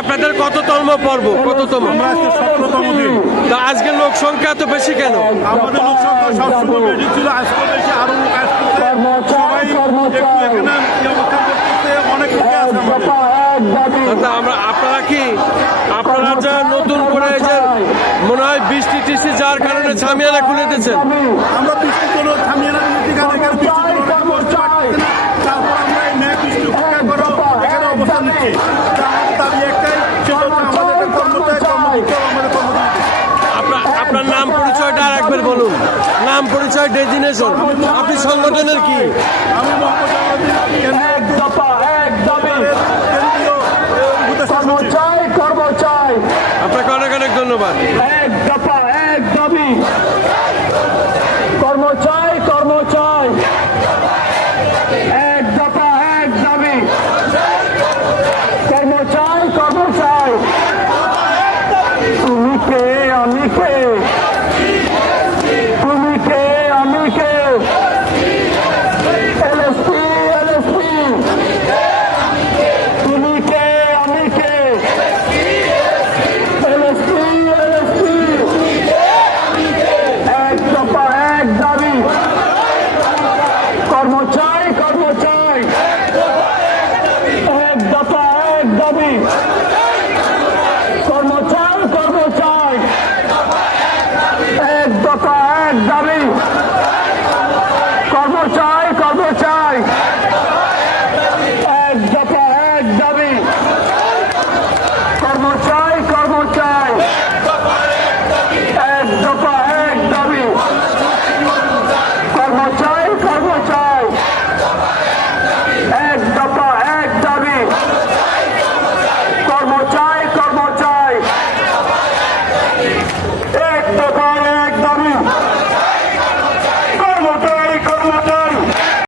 আপনাদের কততম পর্ব, কততম? আমরা আজকে 17তম দিন। তা আজকে লোক সংখ্যা এত বেশি কেন? আমাদের লোক সংখ্যা সবসময় বেশি ছিল, আজকে বেশি, আরো লোক আসতেছে। সবাই একটু এখানে অবস্থান করতেছে, অনেক লোক আছে আমাদের। তা আপনারা যে নতুন করে যে মনে হয় বৃষ্টি টিষ্টি যার কারণে ঝামিয়ানা খুলে দিয়েছেন। আমরা বৃষ্টি কোনো থামিয়ে না, এখানে বৃষ্টি কোনো বসতে পারতেছে না। তারপর আমরা এই ন্যায় বৃষ্টি উপেক্ষা করে এখানে অবস্থান নিচ্ছি। তা আমাদের দাবি একটাই, সেটা হচ্ছে আমাদের একটা কর্মচারী আমাদের কর্মচারী। আপনার নাম পরিচয়টা আর একবার বলুন। নাম পরিচয়, ডেজিনেশন, আপনি সংগঠনের কি? আমি আপনাকে অনেক অনেক ধন্যবাদ। এক দফা এক দাবি, কর্মচারী কর্মচারী, এক দফা এক দাবি, কর্মচারী কর্মচারী। তুমি কে আমি কে, তুমি কে আমি কে, এলএসপি এলএসপি, তুমি কে আমি কে, এলএসপি এলএসপি, এক দফা এক দাবি, কর্মচারী কর্মচারী, এক দফা এক দাবি, কর্মচারী কর্মচারী, এক দফা এক দাবি, কর্মচারী কর্মচারী, এক দফা এক দাবি, কর্মচারী কর্মচারী, এক দফা এক দাবি, কর্মচারী কর্মচারী, এক দফা এক দাবি, কর্মচারী কর্মচারী।